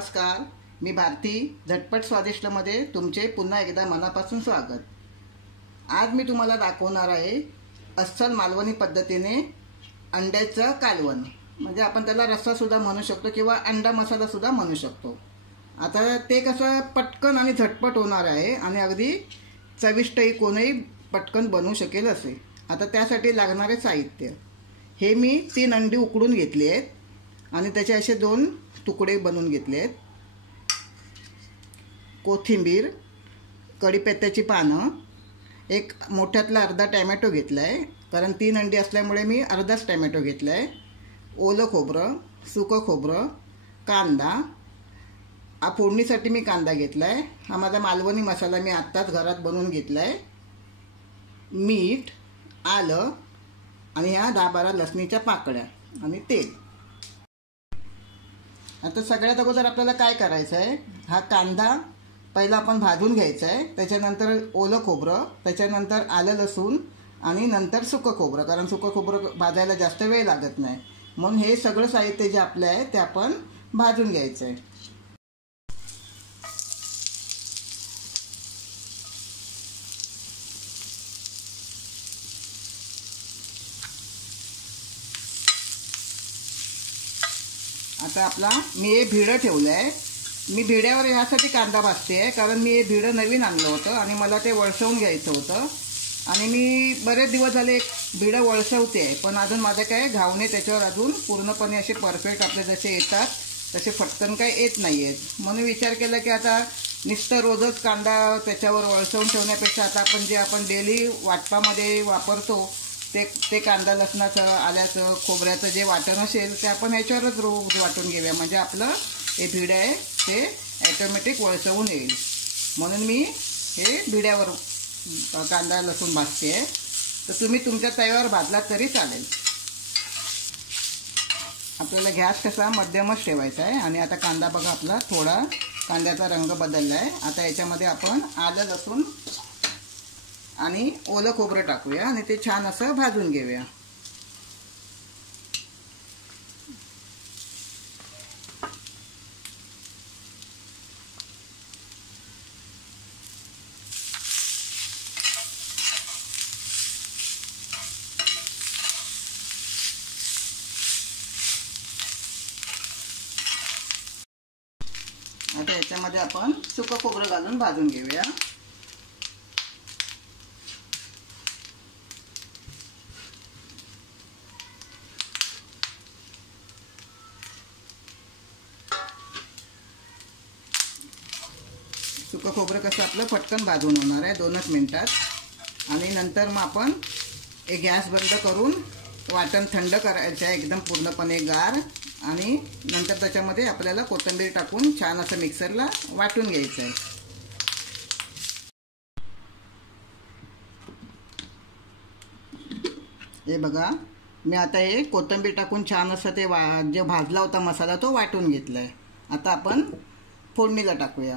नमस्कार, मी भारती झटपट स्वादिष्टमध्ये तुमचे पुन्हा एकदा मनापासून स्वागत। आज मी तुम्हाला दाखवणार आहे अस्सल मालवणी पद्धतीने अंड्याचं कालवण, म्हणजे आपण त्याला रस्सा सुद्धा म्हणू शकतो किंवा अंडा मसाला सुद्धा म्हणू शकतो। आता ते कसं पटकन आणि झटपट होणार आहे आणि अगदी चविष्टही कोणीही पटकन बनवू शकेल असे। आता त्यासाठी लागणारे साहित्य हे मी 3 अंडी उकडून घेतली आहेत आणि त्याचे असे 2 तुकडे बनवून घेतले आहेत। कोथिंबीर, कढीपत्त्याची पानं, एक मोठ्यातला अर्धा टोमॅटो घेतलाय, कारण 3 अंडी असल्यामुळे मी अर्धाच टोमॅटो घेतलाय। ओलं खोबरं, सुकं खोबरं, कांदा, फोडणीसाठी मी कांदा घेतलाय। हा माझा मालवणी मसाला मी आत्ताच घरात बनवून घेतलाय। मीठ, आलं आणि ह्या 10-12 लसणीच्या पाकळ्या आणि तेल। आता सगळ्यात अगोदर आपल्याला काय करायचं आहे, हा कांदा पहिला आपण भाजून घ्यायचा आहे, त्याच्यानंतर ओलं खोबरं, त्याच्यानंतर आलं लसूण आणि नंतर सुकं खोबरं, कारण सुकं खोबरं भाजायला जास्त वेळ लागत नाही, म्हणून हे सगळं साहित्य जे आपलं आहे ते आपण भाजून घ्यायचं आहे। आता आपला मी हे भिडं ठेवलं आहे। मी भिड्यावर यासाठी कांदा भाजते आहे, कारण मी हे भिडं नवीन आणलं होतं आणि मला ते वळसवून घ्यायचं होतं आणि मी बरेच दिवस झाले एक भिडं वळसवते आहे, पण अजून माझे काय घावणे त्याच्यावर अजून पूर्णपणे असे परफेक्ट आपले जसे येतात तसे फटकन काय येत नाही आहेत, म्हणून विचार केला की आता नुसतं रोजच कांदा त्याच्यावर वळसवून ठेवण्यापेक्षा आता आपण जे आपण डेली वाटपामध्ये वापरतो ते कांदा लसणाचं, आल्याचं, खोबऱ्याचं जे वाटण असेल ते आपण ह्याच्यावरच रोज वाटून घेऊया, म्हणजे आपलं हे भिडं आहे ते ॲटोमॅटिक वळसवून येईल। म्हणून मी हे भिड्यावर कांदा लसूण भाजते आहे। तर तुम्ही तुमच्या तव्यावर भाजलात तरी चालेल। आपल्याला गॅस कसा मध्यमच ठेवायचा आहे। आणि आता कांदा बघा आपला थोडा कांद्याचा रंग बदलला आहे। आता याच्यामध्ये आपण आलं लसूण आणि ओलं खोबरं टाकूया आणि ते छान असं भाजून घेऊया। आता याच्यामध्ये आपण सुकं खोबरं घालून भाजून घेऊया। सुकं खोबरं कसं आपलं पटकन भाजून होणार आहे 2च मिनिटात। आणि नंतर मग आपण हे गॅस बंद करून वाटण थंड करायचं आहे एकदम पूर्णपणे गार, आणि नंतर त्याच्यामध्ये आपल्याला कोथिंबीर टाकून छान असं मिक्सरला वाटून घ्यायचं आहे। हे बघा मी आता हे कोथिंबीर टाकून छान असं ते जे भाजला होता मसाला तो वाटून घेतला आहे। आता आपण फोडणीला टाकूया।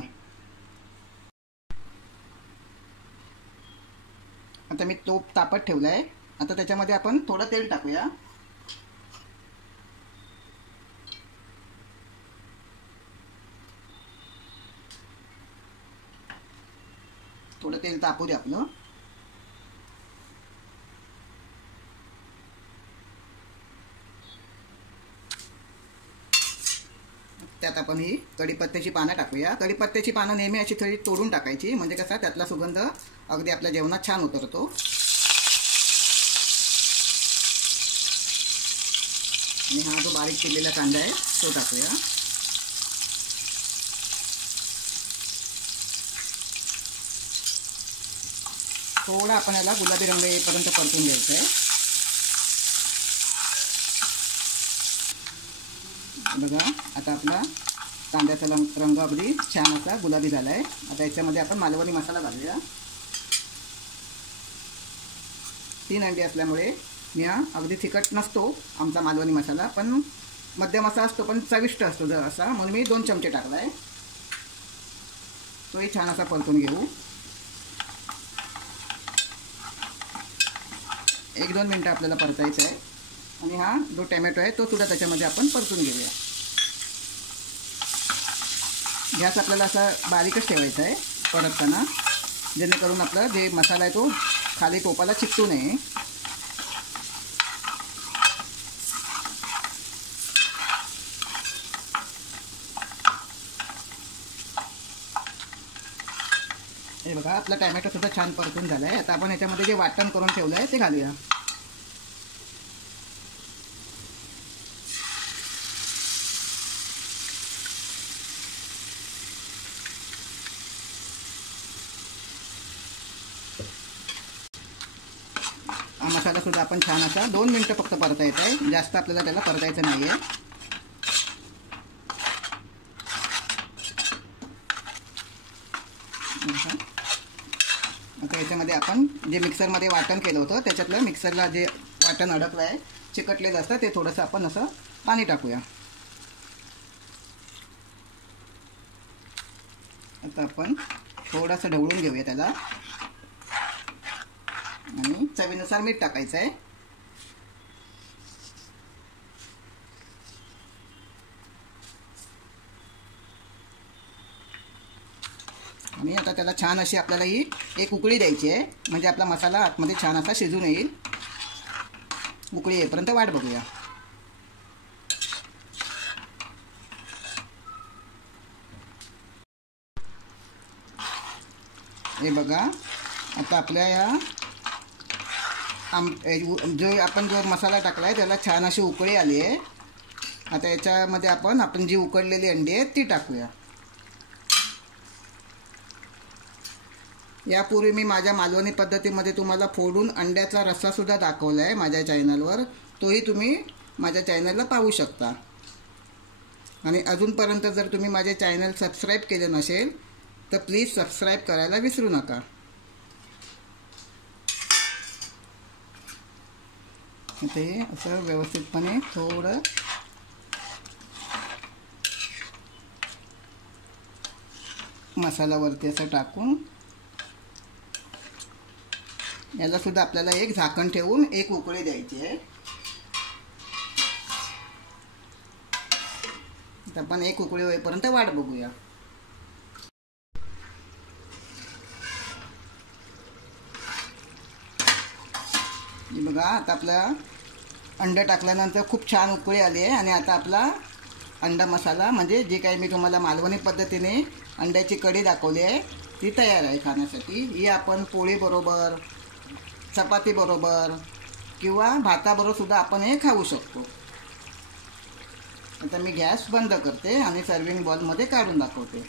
आता मी तूप तापत ठेवला आहे। आता त्याच्यामध्ये आपण थोडं तेल टाकूया। थोडं तेल तापू दे आपलं। त्यात आपण ही कढीपत्त्याची पानं टाकूया। कढीपत्त्याची पानं नेहमी अशी थोडी तोडून टाकायची, म्हणजे कसा त्यातला सुगंध अगदी आपल्या जेवणात छान उतरतो। आणि हा जो बारीक केलेला कांदा आहे तो टाकूया। थोडा आपण याला गुलाबी रंग येईपर्यंत परतून घ्यायचा आहे। बघा आता आपला कांद्याचा रंग अगदी छान असा गुलाबी झाला आहे। आता याच्यामध्ये आपण मालवणी मसाला घालूया। 3 अंडी असल्यामुळे मी हा अगदी तिखट नसतो आमचा मालवणी मसाला, पण मध्यम असा असतो, पण चविष्ट असतो जर असा, म्हणून मी 2 चमचे टाकला आहे। तोही छान असा परतून घेऊ। 1-2 मिनटं आपल्याला परतायचं आहे। आणि हा जो टोमॅटो आहे तो सुद्धा त्याच्यामध्ये आपण परतून घेऊया। गॅस आपल्याला असा बारीकच ठेवायचा आहे परतताना, जेणेकरून आपला जे मसाला आहे तो खाली टोपाला चिकटू नये. हे बघा आपला टॅमॅटो सुद्धा छान परतून झाला आहे. आता आपण याच्यामध्ये जे वाटण करून ठेवलं आहे ते घालूया. हा मसाला सुद्धा आपण छान असा 2 मिनिटं फक्त परतायचा आहे, जास्त आपल्याला त्याला परतायचं नाही आहे. आता याच्यामध्ये आपण जे मिक्सरमध्ये वाटण केलं होतं त्याच्यातलं मिक्सरला जे वाटण अडकलं आहे, चिकटलेलं असतं, ते थोडंसं आपण असं पाणी टाकूया. आता आपण थोडंसं ढवळून घेऊया त्याला आणि चवीनुसार मीठ टाकायचं आहे. आणि आता त्याला छान अशी आपल्याला ही एक उकळी द्यायची आहे, म्हणजे आपला मसाला आतमध्ये छान असा शिजून येईल. उकळी येईपर्यंत वाट बघूया. हे बघा आता आपल्या या जो मसाला टाकला आहे त्याला छान अशी उकळी आली आहे. आता याच्यामध्ये आपण जी उकडलेली अंडी आहेत ती टाकूया. यापूर्वी मी माझ्या मालवणी पद्धतीमध्ये तुम्हाला फोडून अंड्याचा रस्सासुद्धा दाखवला आहे माझ्या चॅनलवर, तोही तुम्ही माझ्या चॅनलला पाहू शकता. आणि अजूनपर्यंत जर तुम्ही माझे चॅनल सबस्क्राईब केले नसेल तर प्लीज सबस्क्राईब करायला विसरू नका. ते असं व्यवस्थितपणे थोडं मसाल्यावरती असं टाकून याला सुद्धा आपल्याला एक झाकण ठेवून एक उकळी द्यायची आहे. आता आपण एक उकळी होईपर्यंत वाट बघूया. बघा आता आपला अंडा टाकल्यानंतर खूप छान उकळी आली आहे आणि आता आपला अंडा मसाला म्हणजे जे काही मी तुम्हाला मालवणी पद्धतीने अंड्याची कढी दाखवली आहे ती तयार आहे खाण्यासाठी. ही आपण पोळीबरोबर, चपातीबरोबर किंवा भाताबरोबर सुद्धा आपण हे खाऊ शकतो. आता मी गॅस बंद करते आणि सर्विंग बॉलमध्ये काढून दाखवते.